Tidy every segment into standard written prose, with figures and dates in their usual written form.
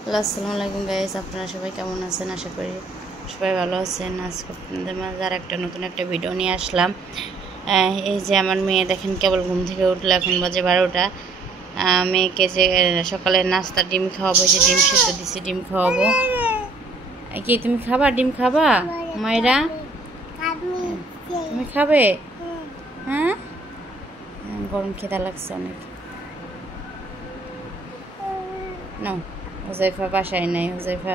Hello, আসসালামু আলাইকুম guys. আপনারা সবাই কেমন আছেন? আশা করি সবাই ভালো আছেন। আজকে আপনাদের মাঝে আর নতুন একটা ভিডিও নিয়ে আসলাম। এই যে আমার মেয়ে দেখেন কেবল ঘুম থেকে উঠলো, এখন বাজে 12টা। মেয়েকে যে সকালে নাস্তা ডিম খাওয়াবো, যে ডিম সিদ্ধ দিছি, ডিম খাওয়াবো। কি তুমি খাবা? ডিম খাবা মায়েরা? তুমি খাবে? হ্যাঁ, গরম খিদা লাগছে অনেক। নাও, হুজাইফা বাসায় নাই। হুজাইফা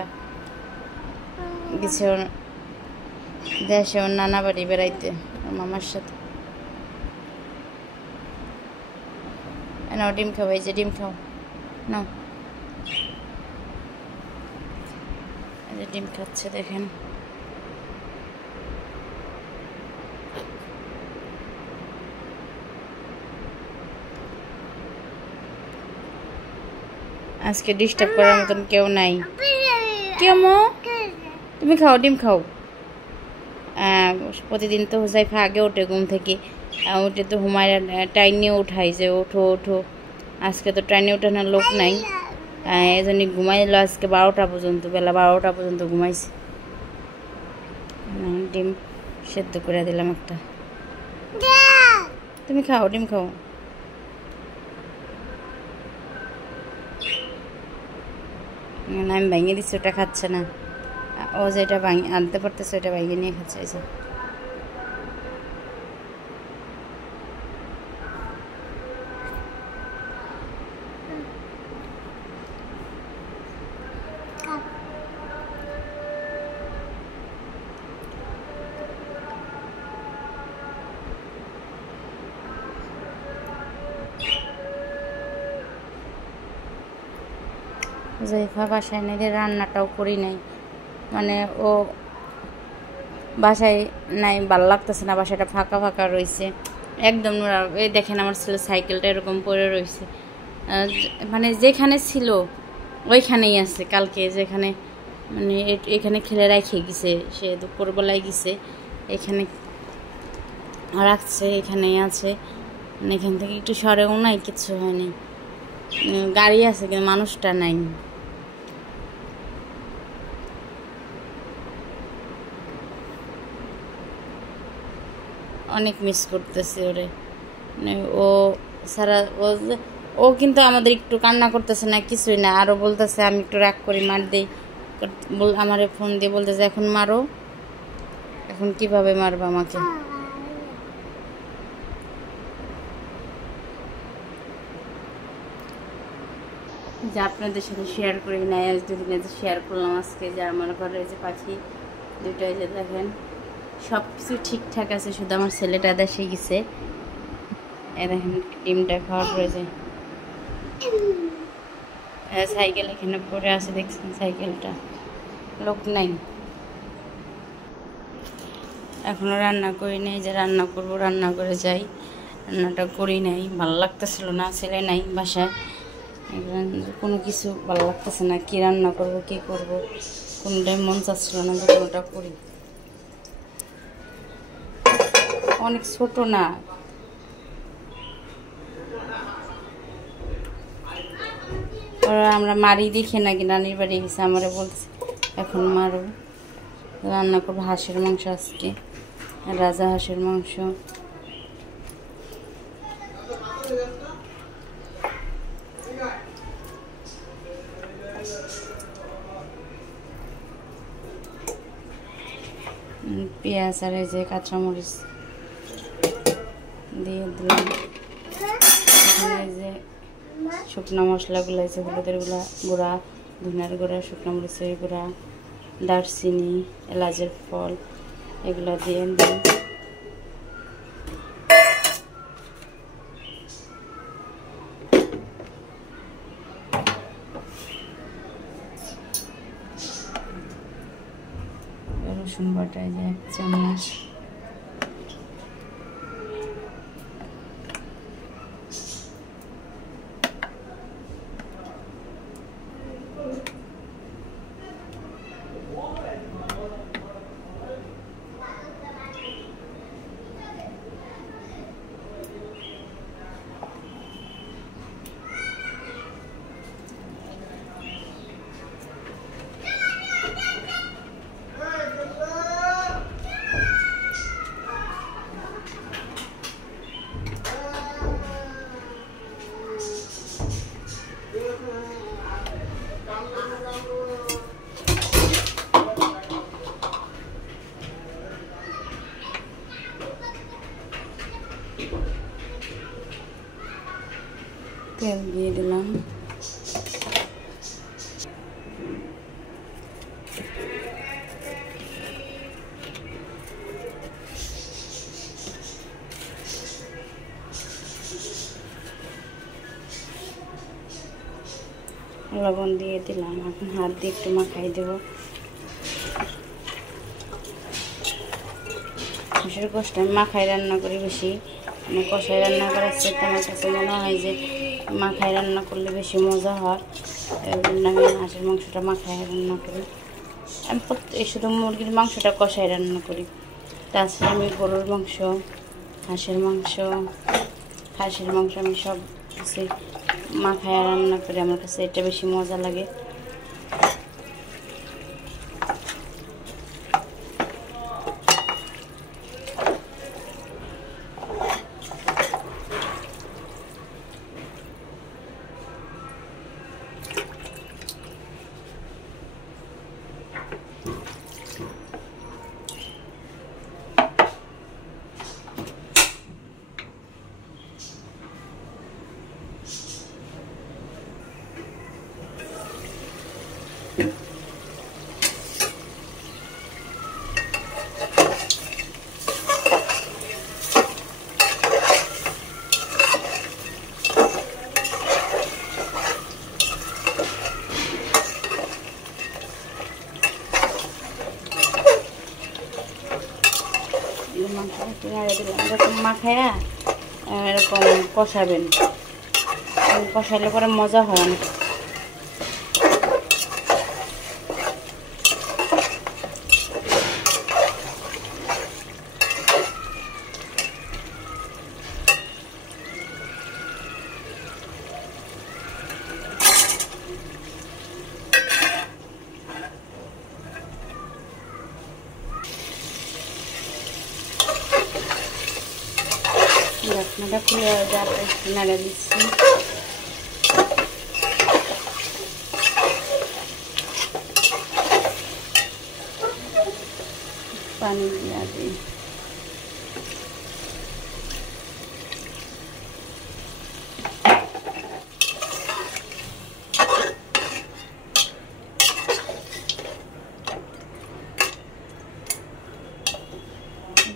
গেছে দেশে ওর নানা বাড়ি বেড়াইতে ওর মামার সাথে। নাও ডিম খাও, এই যে ডিম খাও, নাও। এই যে ডিম খাচ্ছে দেখেন। আজকে ডিস্টার্ব করার মতন কেউ নাই। কেমন তুমি খাও, ডিম খাও। প্রতিদিন তো হুজাইফা আগে ওঠে ঘুম থেকে, উঠে তো হুমায়রা টাইনে উঠাই যে ওঠো ওঠো। আজকে তো টাইনে ওঠানোর লোক নাই, এই জন্য ঘুমাইলো আজকে 12টা পর্যন্ত, বেলা 12টা পর্যন্ত ঘুমাইছে। ডিম সেদ্ধ করে দিলাম একটা, তুমি খাও, ডিম খাও। আমি ভেঙে দিচ্ছি, ওটা খাচ্ছে না। ও যেটা আনতে পারতেছে ওটা ভেঙে নিয়ে খাচ্ছে। এই যে হুজাইফা বাসায় নেই, রান্নাটাও করি নাই, মানে ও বাসায় নাই, ভালো লাগতেছে না, বাসাটা ফাঁকা ফাঁকা রয়েছে একদম। এই দেখেন আমার ছেলে সাইকেলটা এরকম পড়ে রয়েছে, মানে যেখানে ছিল ওইখানেই আছে। কালকে যেখানে মানে এখানে খেলে রেখে গেছে, সে দুপুরবেলায় গেছে, এখানে রাখছে, এখানেই আছে। মানে এখান থেকে একটু সরেও নাই, কিছু হয়নি। গাড়ি আছে কিন্তু মানুষটা নাই। অনেক মিস করতেছে ওরে, মানে ও সারা ও কিন্তু আমাদের একটু কান্না করতেছে না, কিছুই না। আরও বলতেছে আমি একটু রাগ করি, মার দেই। আমার ফোন দিয়ে বলতেছে এখন মারো। এখন কিভাবে মারবে আমাকে? যে আপনাদের সাথে শেয়ার করি না, আজ দুদিনে যে শেয়ার করলাম আজকে। যে আমার ঘরে যে পাখি দুটাই যে দেখেন সব কিছু ঠিকঠাক আছে, শুধু আমার ছেলেটা দেশে গেছে। এ দেখেন ডিমটা খাওয়ার রয়েছে। সাইকেল এখানে পড়ে আছে, দেখছেন সাইকেলটা, লোক নাই। এখনো রান্না করি নাই, যে রান্না করব, রান্না করে যাই। রান্নাটা করি নাই, ভালো লাগতেছিল না, ছেলে নাই বাসায়, কোনো কিছু ভালো লাগতেছে না। কি রান্না করব, কি করব, কোনোটাই মন চাচ্ছিল না যে কোনোটা করি। অনেক ছোট না, ওরা আমরা মারি দেখে নাকি নানির বাড়ি গেছে, আমারে বলতেছে এখন মারো। রান্না করবো হাঁসের মাংস আজকে, রাজা হাঁসের মাংস। পেঁয়াজ আর এই যে কাঁচামরিচ দিয়ে দিলাম। এখানে এই যে শুকনো মশলাগুলো আছে, হলুদের গুঁড়া, ধনিয়ার গুঁড়া, শুকনো মরিচের গুঁড়া, দারচিনি, এলাচের ফল, এগুলো দিয়ে দিই। রসুন বাটা যে 1 চামচ, তেল দিয়ে দিলাম। লবণ দিয়ে দিলাম। এখন হাত দিয়ে একটু মাখাই দেবো। হাঁসের গোশটা আমি মাখাই রান্না করি বেশি, মানে কষাই রান্না করার চেয়ে আমার কাছে মনে হয় যে মাখাই রান্না করলে বেশি মজা হয়। এই জন্য আমি হাঁসের মাংসটা মাখাই রান্না করি। আমি শুধু মুরগির মাংসটা কষাই রান্না করি। তাছাড়া আমি গরুর মাংস, হাঁসের মাংস, খাসির মাংস আমি সব কিছু মাখায় রান্না করি। আমার কাছে এটা বেশি মজা লাগে। মাংসটা একটু নাড়িয়ে দিলাম। এরকম মাখায়া এরকম কষাবেন, কষাইলে পরে মজা হয় অনেক। ঢাকনাটা খুলে যাবে, নাড়া দিচ্ছি। পানি দিয়ে দিই।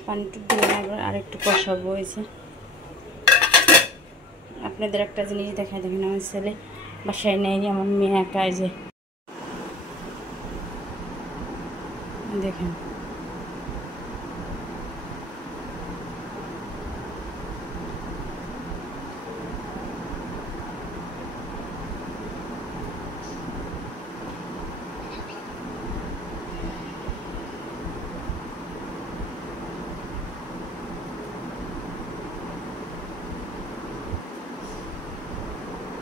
পানিটুকু দিলাম, আরেকটু কষাবো। হয়েছে। আপনাদের একটা জিনিস দেখায়, দেখেন আমার ছেলে বাসায় নেই, আমার মেয়ে একা, যে দেখেন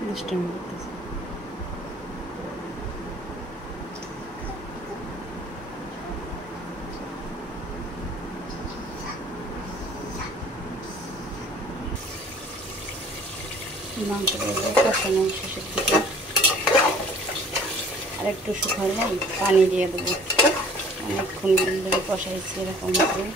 দুষ্টামি করতেছে। মাংসটা কষানো শেষের দিকে আর একটু শুকালে পানি দিয়ে দেবো। অনেকক্ষণ ধরে কষাইছি এরকম করে।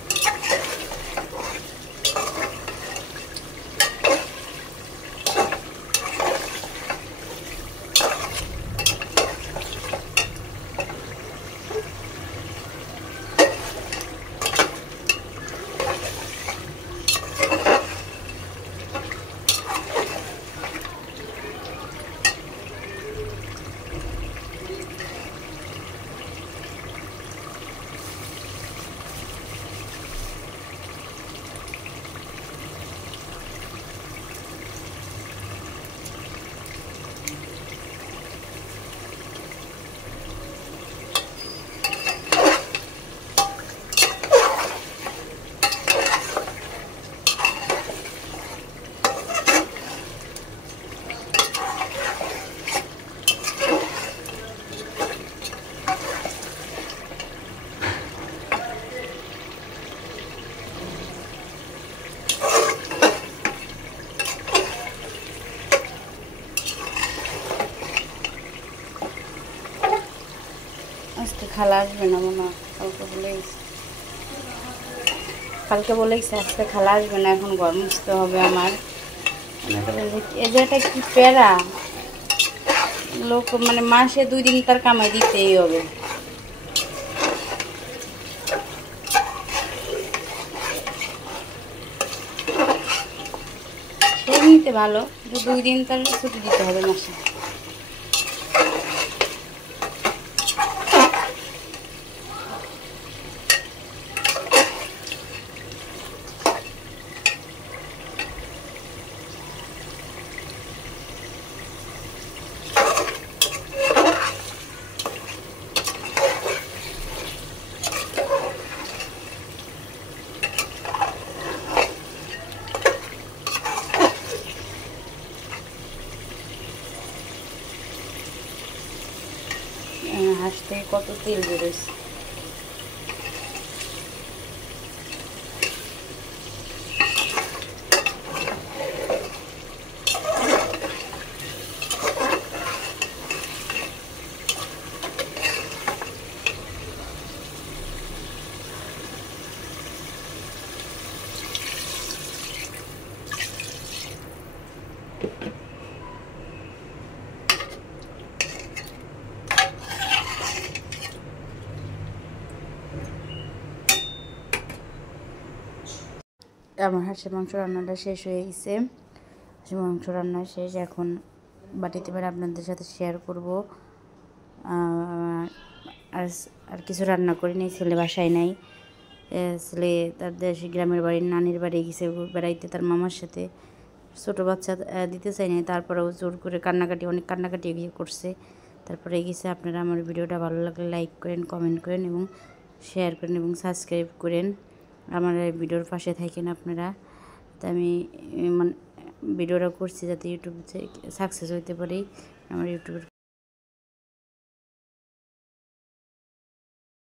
আজকে খালা আসবে না মনে হয়, কালকে বলেইছে আজকে খালা আসবে না। এখন ঘর মুছতে হবে আমার। এই যে একটা কি প্যারা লোক, মানে মাসে 2 দিন তার কামাই দিতেই হবে। এমনিতে ভালো, 2 দিন তার ছুটি দিতে হবে মাসে। হাঁস থেকে কত তেল বেরোচ্ছে। আমার হাঁসের মাংস রান্নাটা শেষ হয়ে গেছে। হাঁসের মাংস রান্না শেষ, এখন বাটিতে করে আপনাদের সাথে শেয়ার করব। আর আর কিছু রান্না করি নাই, ছেলে বাসায় নাই। ছেলে তার দেশে গ্রামের বাড়ির নানির বাড়ি গেছে বেড়াইতে তার মামার সাথে। ছোটো বাচ্চা দিতে চাই নাই, তারপরেও জোর করে অনেক কান্নাকাটি করছে, তারপরে গেছে। আপনারা আমার ভিডিওটা ভালো লাগলে লাইক করেন, কমেন্ট করেন এবং শেয়ার করেন এবং সাবস্ক্রাইব করেন। আমার ভিডিওর পাশে থাকেন আপনারা। তো আমি মানে ভিডিওটা করছি যাতে ইউটিউব সাকসেস হইতে পারি। আমার ইউটিউবের